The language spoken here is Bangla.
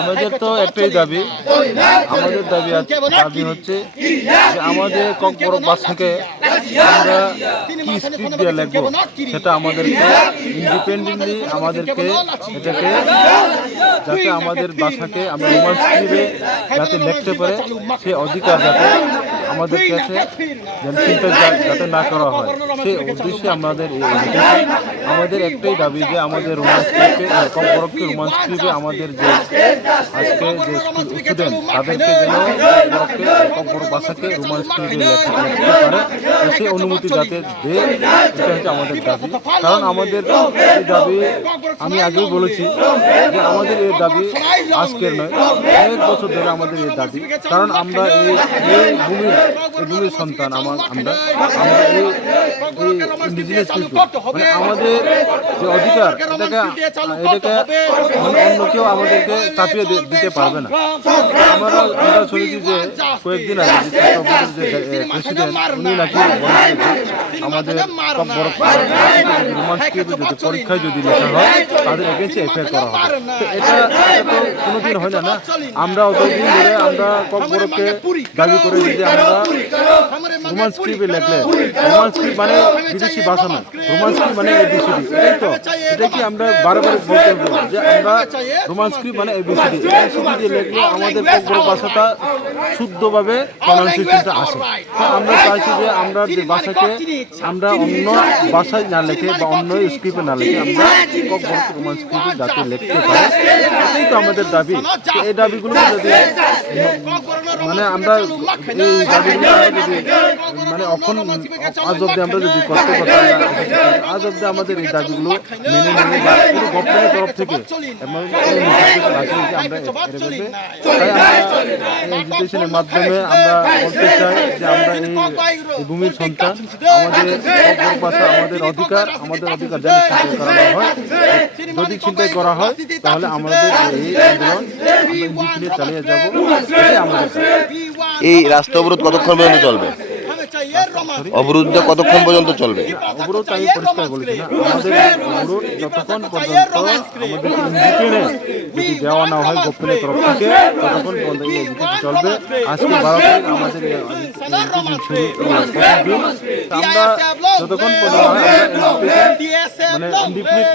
আমাদের তো একটাই দাবি, আমাদের দাবি হচ্ছে যে আমাদের কক্সবাজার ভাষাকে আমরা কি স্ক্রিপ্ট দিয়ে লিখবো সেটা আমাদেরকে ইন্ডিপেন্ডেন্টলি আমাদেরকে এটাকে যাতে আমাদের ভাষাকে আমরা রোমান স্ক্রিপ্টে যাতে লিখতে পারে সে অধিকার যাতে আমাদের কাছে চিন্তা যাতে না করা হয় সেই উদ্দেশ্যে আমাদের একটাই দাবি যে আমাদের রোমান স্ক্রিপ্টে কক্সবাজারকে রোমান স্ক্রিপ্টে আমাদের যে আজকে যে স্টুডেন্ট তাদেরকে যেন কক্সবাজার ভাষাকে রোমান স্ক্রিপ্টে লিখতে পারে সেই অনুমতি যাতে দেয়, এটা হচ্ছে আমাদের দাবি। কারণ আমাদের এই দাবি আমি আগেই বলেছি যে আমাদের এই দাবি আজকের নয়, অনেক বছর ধরে আমাদের এই দাবি। কারণ আমরা এই ভূমির সন্তান, আমরা এই ইন্ডিজিনাস পিপল, মানে আমাদের যে অধিকার এটাকে অন্য কেউ আমাদেরকে চাপিয়ে দিতে পারবে না। আমরা শুনেছি যে কয়েকদিন আগে প্রেসিডেন্ট উনি নাকি আমাদের রোমান স্ক্রিপ্টে যদি পরীক্ষায় যদি লেখা হয় তাদের এগেন্সে এফআইআর করা হবে। তো এটা তো কোনোদিন হয় না। আমরা অতদিন ধরে আমরা কক্সবাজারকে দাবি করে যে আমরা রোমান স্ক্রিপ্টে লেখলে, রোমান স্ক্রিপ্ট মানে বিদেশি ভাষা না, রোমান স্ক্রিপ্ট মানে এবিসিডি, এটাই তো। এটা কি আমরা বারবার বলতে হবে যে আমরা রোমান স্ক্রিপ্ট মানে এবিসিডি দিয়ে লিখলে আমাদের কক্সবাজার ভাষাটা শুদ্ধভাবে প্রনাউন্সিয়েশনটা আসে। তো আমরা চাইছি যে আমরা যে ভাষাকে আমরা অন্য ভাষায় না লিখে বা অন্য স্ক্রিপ্টে না লিখে আমরা কক্সবাজার রোমান স্ক্রিপ্টে যাতে লিখতে পারি, এটাই তো আমাদের দাবি। এই দাবিগুলো যদি মানে আমরা এই দাবিগুলো যদি মানে আজ অব্দি আমরা যদি করতে আজ অব্দি আমাদের এই দাবিগুলো মেনে বা কোনো গভর্নমেন্টের তরফ থেকে এডুকেশনের মাধ্যমে আমরা বলতে চাই যে আমরা এই ভূমির সন্তান, আমাদের ভাষা আমাদের অধিকার যদি চিন্তাই করা হয় তাহলে আমাদের এই আন্দোলন আমরা চালিয়ে যাব। এই রাস্তা অবরোধ কতক্ষণ পর্যন্ত চলবে? অবরোধটা কতক্ষণ পর্যন্ত চলবে? অবরোধ আমি পরিষ্কার বলেছি না, আমাদের অবরোধ যতক্ষণ পর্যন্ত আমাদের যদি দেওয়া না হয় গোপনের তরফ থেকে ততক্ষণ পর্যন্ত চলবে। আজকে 12 তারিখ আমাদের আমরা যতক্ষণ পর্যন্ত মানে ইন্ডিপেন্ডেন্ট